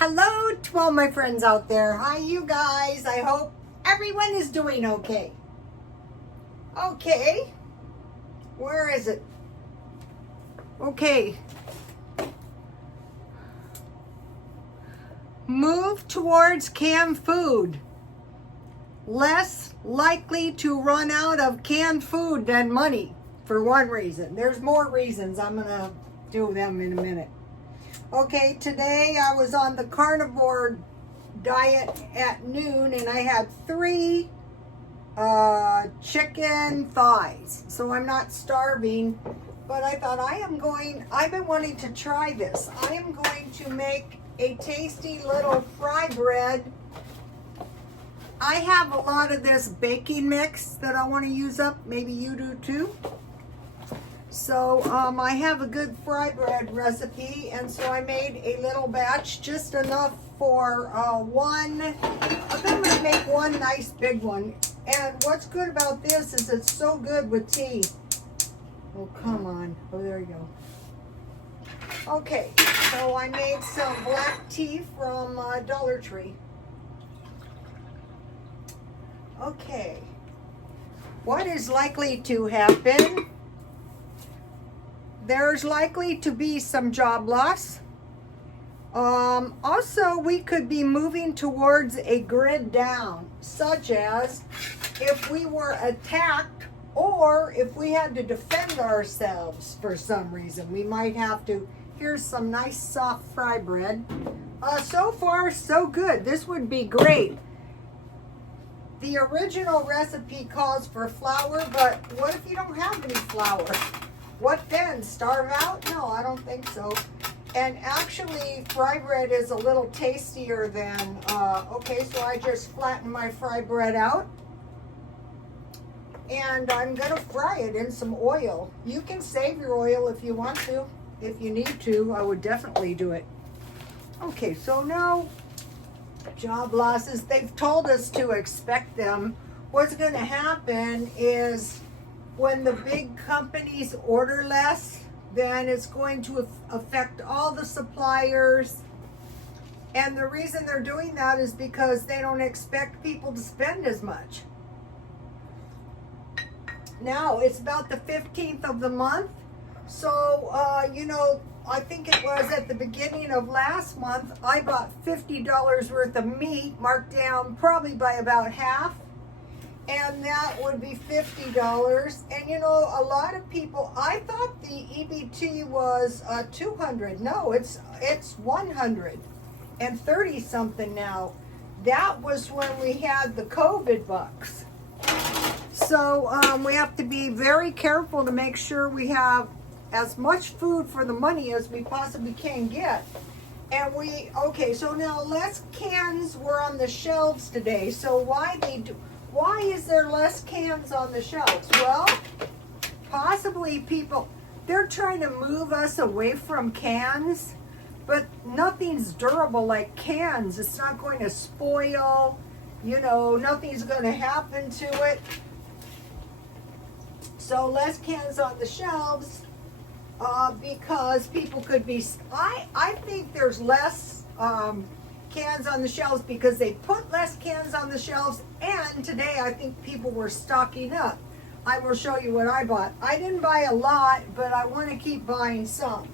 Hello to all my friends out there. Hi, you guys. I hope everyone is doing okay. Okay. Where is it? Okay. Move towards canned food. Less likely to run out of canned food than money, for one reason. There's more reasons. I'm going to do them in a minute. Okay, today I was on the carnivore diet at noon and I had 3 chicken thighs. So I'm not starving, but I thought I've been wanting to try this. I am going to make a tasty little fry bread. I have a lot of this baking mix that I want to use up. Maybe you do too. So I have a good fry bread recipe, and so I made a little batch, just enough for one. I'm going to make one nice big one. And what's good about this is it's so good with tea. Oh, come on. Oh, there you go. Okay, so I made some black tea from Dollar Tree. Okay. What is likely to happen? There's likely to be some job loss. Also, we could be moving towards a grid down, such as if we were attacked or if we had to defend ourselves for some reason. We might have to. Here's some nice soft fry bread. So far, so good. This would be great. The original recipe calls for flour, but what if you don't have any flour? What then? Starve out? No, I don't think so. And actually, fry bread is a little tastier than, okay, so I just flatten my fry bread out. And I'm going to fry it in some oil. You can save your oil if you want to. If you need to, I would definitely do it. Okay, so now, job losses, they've told us to expect them. What's going to happen is when the big companies order less, then it's going to affect all the suppliers. And the reason they're doing that is because they don't expect people to spend as much. Now, it's about the 15th of the month. So, I think it was at the beginning of last month, I bought $50 worth of meat, marked down probably by about half. And that would be $50. And a lot of people, I thought the EBT was 200. No, it's 130 something now. That was when we had the COVID bucks. So we have to be very careful to make sure we have as much food for the money as we possibly can get. And so now less cans were on the shelves today. So why is there less cans on the shelves? Well, possibly they're trying to move us away from cans, but nothing's durable like cans. It's not going to spoil, nothing's going to happen to it. So less cans on the shelves because people could be, I think there's less cans on the shelves because they put less cans on the shelves, and today I think people were stocking up. I will show you what I bought. I didn't buy a lot, but I want to keep buying some.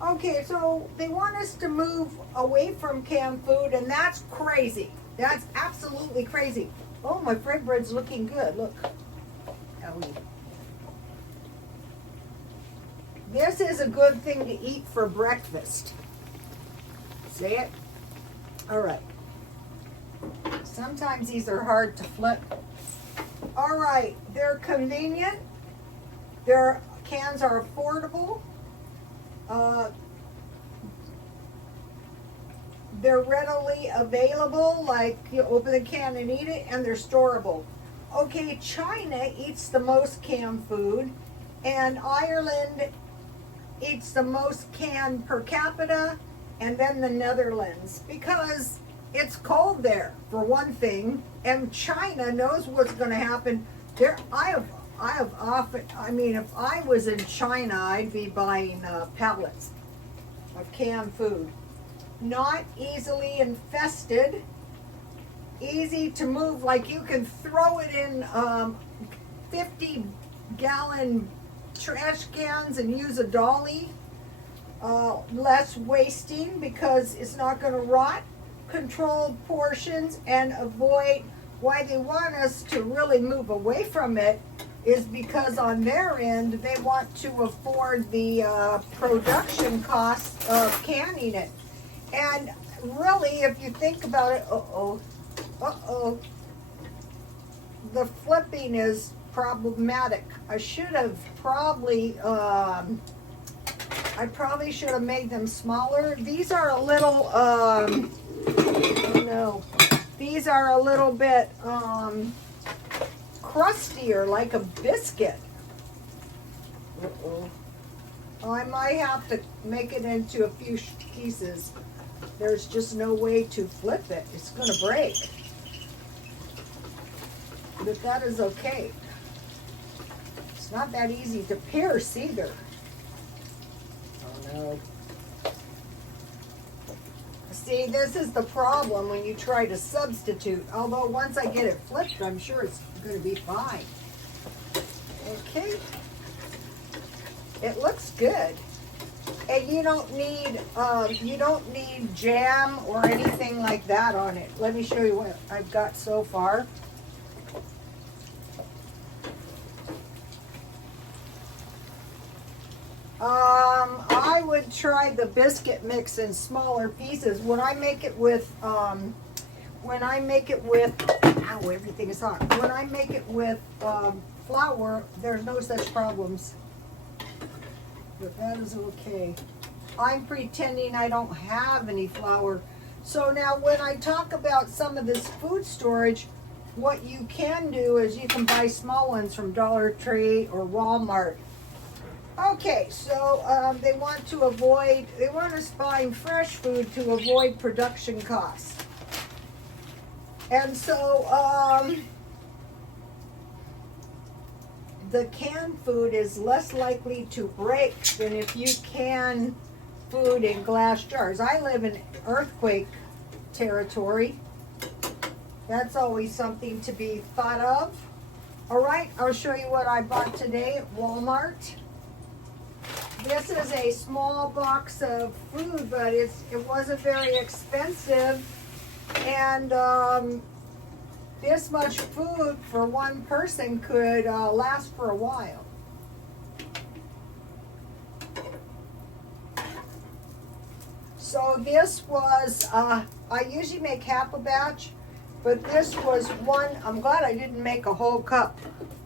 Okay, so they want us to move away from canned food, and that's crazy. That's absolutely crazy. Oh, my fry bread's looking good. Look. This is a good thing to eat for breakfast. See it? All right. Sometimes these are hard to flip. All right. They're convenient. Their cans are affordable. They're readily available, like you open a can and eat it, and they're storable. Okay, China eats the most canned food, and Ireland eats the most canned per capita, and then the Netherlands, because it's cold there, for one thing, and China knows what's going to happen. I have often, if I was in China, I'd be buying pallets of canned food. not easily infested, easy to move. Like you can throw it in 50-gallon trash cans and use a dolly. Less wasting because it's not going to rot. Controlled portions, and avoid. Why they want us to really move away from it is because on their end they want to afford the production costs of canning it. And really, if you think about it, the flipping is problematic. I should have probably I probably should have made them smaller. These are a little oh no, these are a little bit crustier, like a biscuit. I might have to make it into a few pieces. There's just no way to flip it. It's going to break. But that is okay. It's not that easy to pierce either. Oh no. See, this is the problem when you try to substitute. Although once I get it flipped, I'm sure it's going to be fine. Okay. It looks good. And you don't need jam or anything like that on it. Let me show you what I've got so far. I would try the biscuit mix in smaller pieces. When I make it with, ow, everything is hot. When I make it with flour, there's no such problems. But that is okay. I'm pretending I don't have any flour. So now when I talk about some of this food storage, what you can do is you can buy small ones from Dollar Tree or Walmart. Okay, so they want us buying fresh food to avoid production costs. And so the canned food is less likely to break than if you can food in glass jars. I live in earthquake territory. That's always something to be thought of. All right, I'll show you what I bought today at Walmart. This is a small box of food, but it wasn't very expensive. And this much food for one person could last for a while. So this was, I usually make half a batch, but this was one. I'm glad I didn't make a whole cup.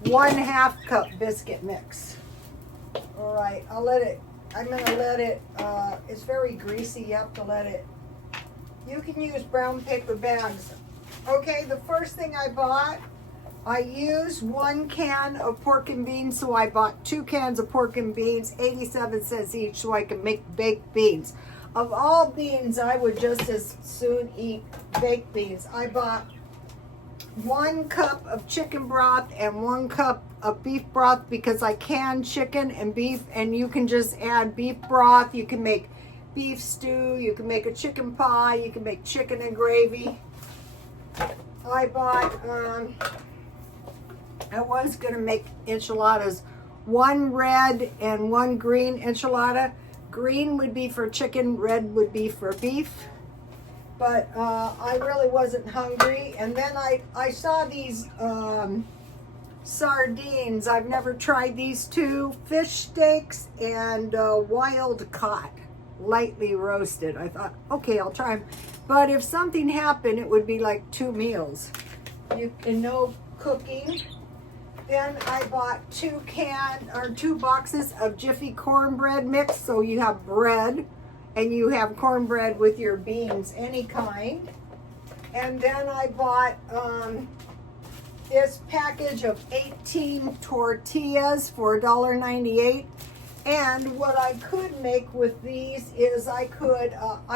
1/2 cup biscuit mix. All right, I'm gonna let it, it's very greasy, you have to let it, you can use brown paper bags. Okay, the first thing I bought, I used 1 can of pork and beans, so I bought 2 cans of pork and beans, 87 cents each, so I can make baked beans. Of all beans, I would just as soon eat baked beans. I bought 1 cup of chicken broth and 1 cup of beef broth because I can chicken and beef, and you can just add beef broth. You can make beef stew, you can make a chicken pie, you can make chicken and gravy. I bought, I was going to make enchiladas, 1 red and 1 green enchilada. Green would be for chicken, red would be for beef. But I really wasn't hungry. And then I saw these sardines. I've never tried these two. Fish steaks and wild caught, lightly roasted. I thought, okay, I'll try them. But if something happened, it would be like 2 meals. And no cooking. Then I bought 2 boxes of Jiffy cornbread mix. So you have bread and you have cornbread with your beans, any kind. And then I bought this package of 18 tortillas for $1.98. And what I could make with these is I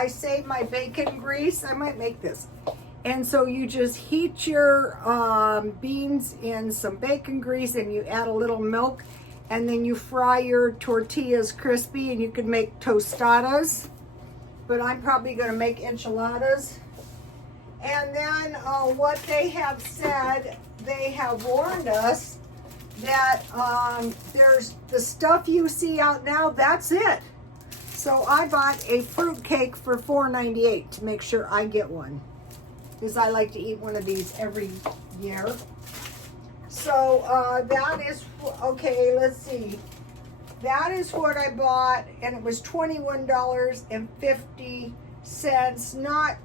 save my bacon grease. I might make this. And so you just heat your beans in some bacon grease and you add a little milk, and then you fry your tortillas crispy, and you can make tostadas. but I'm probably going to make enchiladas. And then what they have said, they have warned us that there's the stuff you see out now, that's it. So I bought a fruit cake for $4.98 to make sure I get one, because I like to eat one of these every year. So that is, okay, let's see. That is what I bought, and it was $21.50, not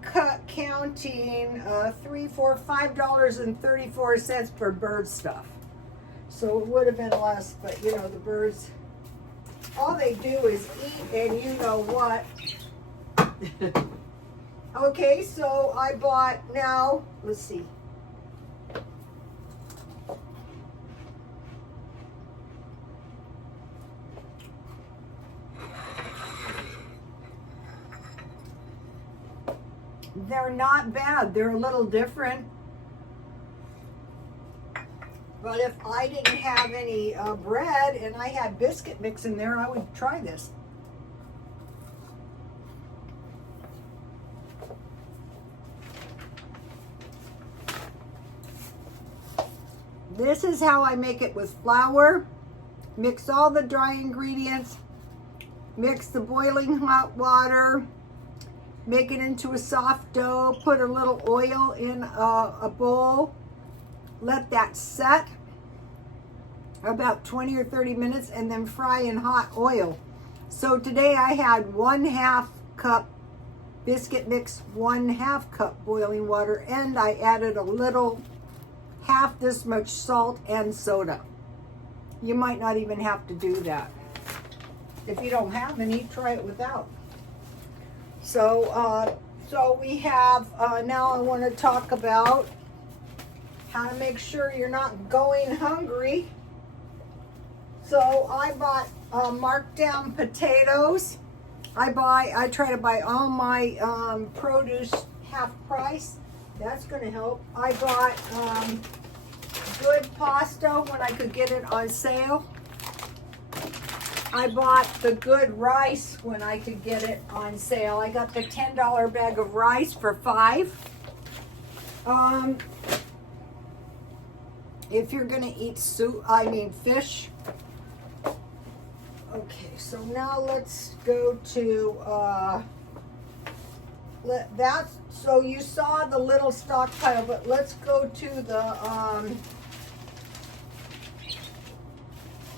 counting $3, $4, $5.34 for bird stuff. So it would have been less, but you know, the birds, all they do is eat, and you know what. Okay, so I bought now, let's see. They're not bad. They're a little different. But if I didn't have any bread and I had biscuit mix in there, I would try this. This is how I make it with flour. Mix all the dry ingredients. Mix the boiling hot water. Make it into a soft dough. Put a little oil in a bowl. Let that set about 20 or 30 minutes and then fry in hot oil. So today I had 1/2 cup biscuit mix, 1/2 cup boiling water, and I added a little, half this much salt and soda. You might not even have to do that. If you don't have any, try it without. So, we have, now I want to talk about how to make sure you're not going hungry. So I bought marked down potatoes. I try to buy all my produce half price. That's going to help. I bought good pasta when I could get it on sale. I bought the good rice when I could get it on sale. I got the $10 bag of rice for $5. If you're gonna eat fish. Okay, so now let's go to, so you saw the little stockpile, but let's go to the,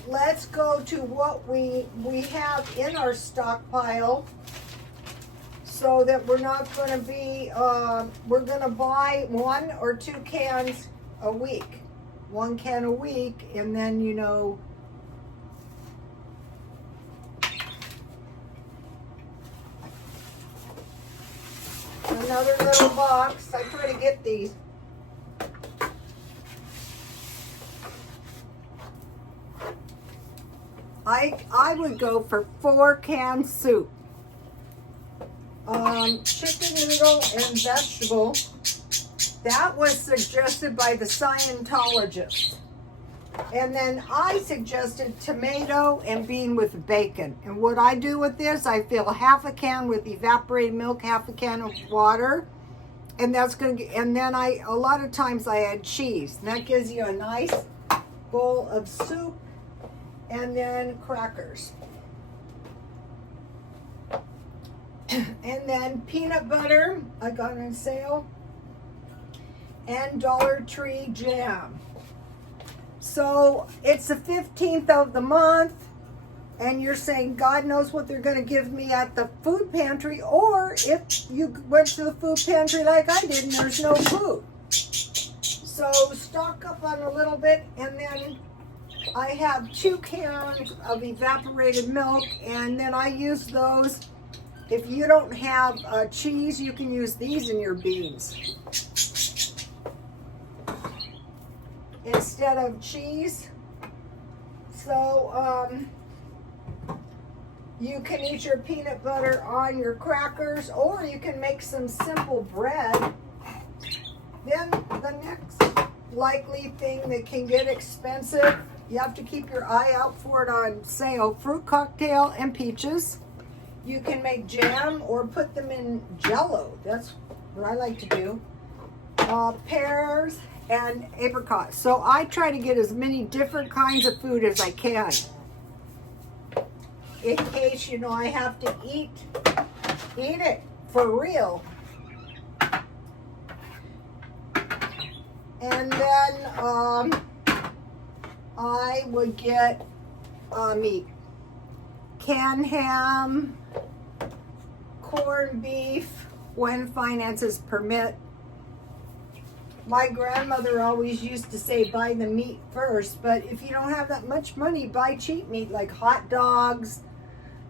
let's go to what we have in our stockpile, so that we're not gonna be, we're gonna buy 1 or 2 cans a week. 1 can a week, and then, you know, another little box. I try to get these. I would go for 4 cans soup. Chicken noodle and vegetable. That was suggested by the Scientologist. And then I suggested tomato and bean with bacon. And what I do with this, I fill half a can with evaporated milk, half a can of water. And that's going to, and then a lot of times I add cheese. And that gives you a nice bowl of soup, and then crackers. And then peanut butter, I got on sale, and Dollar Tree jam. So it's the 15th of the month, and you're saying God knows what they're going to give me at the food pantry, or if you went to the food pantry like I did and there's no food. So stock up on a little bit, and then I have 2 cans of evaporated milk, and then I use those. If you don't have cheese, you can use these in your beans instead of cheese. So you can eat your peanut butter on your crackers, or you can make some simple bread. Then the next likely thing that can get expensive, you have to keep your eye out for it on sale, fruit cocktail and peaches. You can make jam or put them in Jell-O. That's what I like to do. Pears and apricots. So I try to get as many different kinds of food as I can, in case, you know, I have to eat it for real. And then I would get meat. Canned ham, corned beef, when finances permit. My grandmother always used to say buy the meat first, but if you don't have that much money, buy cheap meat like hot dogs,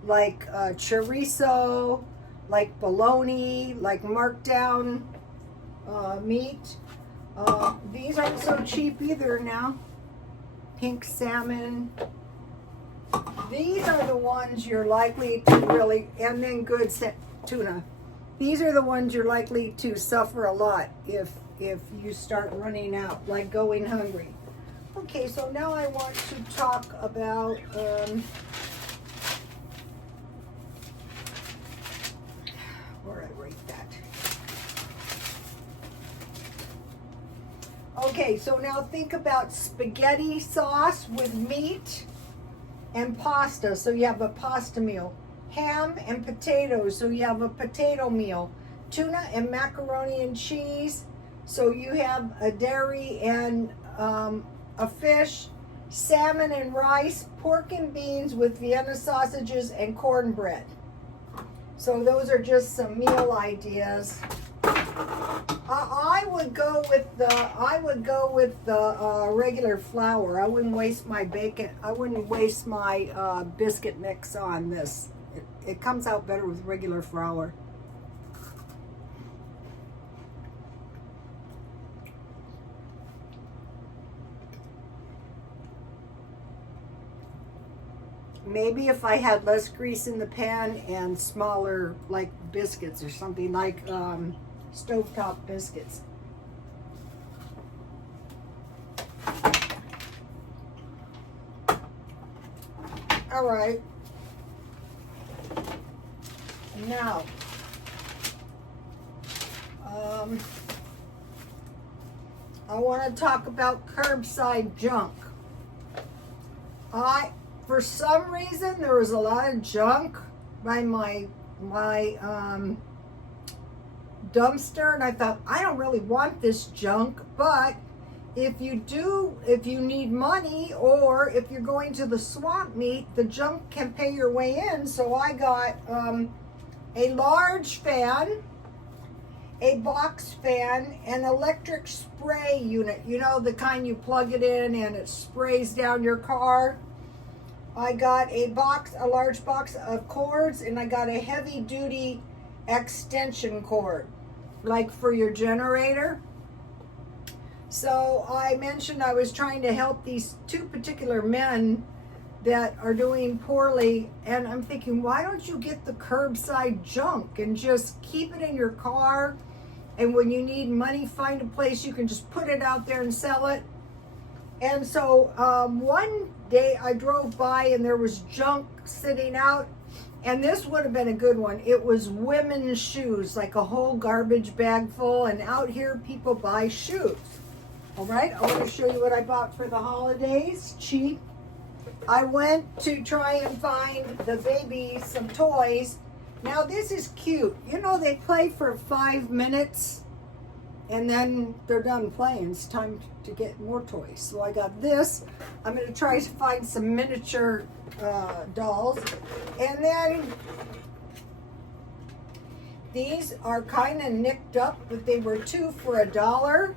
like chorizo, like bologna, like marked down meat. These aren't so cheap either now. Pink salmon. These are the ones you're likely to really, and then good tuna. These are the ones you're likely to suffer a lot if you start running out, like going hungry. Okay, so now I want to talk about where I write that. Okay, so now think about spaghetti sauce with meat and pasta, so you have a pasta meal. Ham and potatoes, so you have a potato meal. Tuna and macaroni and cheese, so you have a dairy and a fish. Salmon and rice, pork and beans with Vienna sausages and cornbread. So those are just some meal ideas. I would go with the regular flour. I wouldn't waste my bacon. I wouldn't waste my biscuit mix on this. It comes out better with regular flour. Maybe if I had less grease in the pan and smaller, like biscuits or something, like stovetop biscuits. All right. Now, I want to talk about curbside junk. For some reason, there was a lot of junk by my dumpster, and I thought, I don't really want this junk, but if you need money, or if you're going to the swap meet, the junk can pay your way in. So I got a large fan, a box fan, an electric spray unit. You know, the kind you plug it in and it sprays down your car. I got a large box of cords, and I got a heavy duty extension cord, like for your generator. So I mentioned I was trying to help these two particular men that are doing poorly, and I'm thinking, why don't you get the curbside junk and just keep it in your car, and when you need money, find a place you can just put it out there and sell it. And so one day I drove by and there was junk sitting out, and this would have been a good one. It was women's shoes, like a whole garbage bag full, and out here people buy shoes. All right, I want to show you what I bought for the holidays, cheap. I went to try and find the babies some toys. Now this is cute. You know, they play for 5 minutes and then they're done playing. It's time to get more toys. So I got this. I'm going to try to find some miniature dolls. And then these are kind of nicked up, but they were 2 for $1.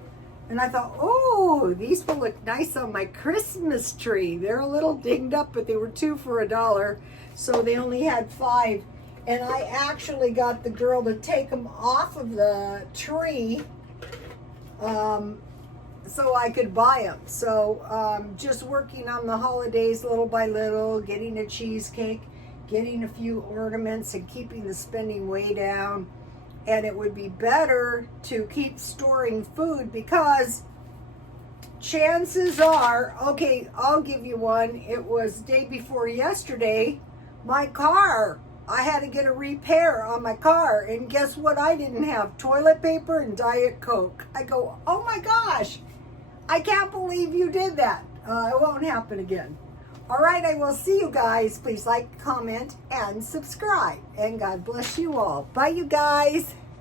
And I thought, oh, these will look nice on my Christmas tree. They're a little dinged up, but they were 2 for $1. So they only had 5. And I actually got the girl to take them off of the tree so I could buy them. So just working on the holidays little by little, getting a cheesecake, getting a few ornaments, and keeping the spending way down. And it would be better to keep storing food, because chances are, okay, I'll give you one. It was day before yesterday. My car I had to get a repair on my car, and guess what I didn't have? Toilet paper and Diet Coke. I go, oh my gosh, I can't believe you did that. It won't happen again. All right, I will see you guys. Please like, comment, and subscribe. And God bless you all. Bye, you guys.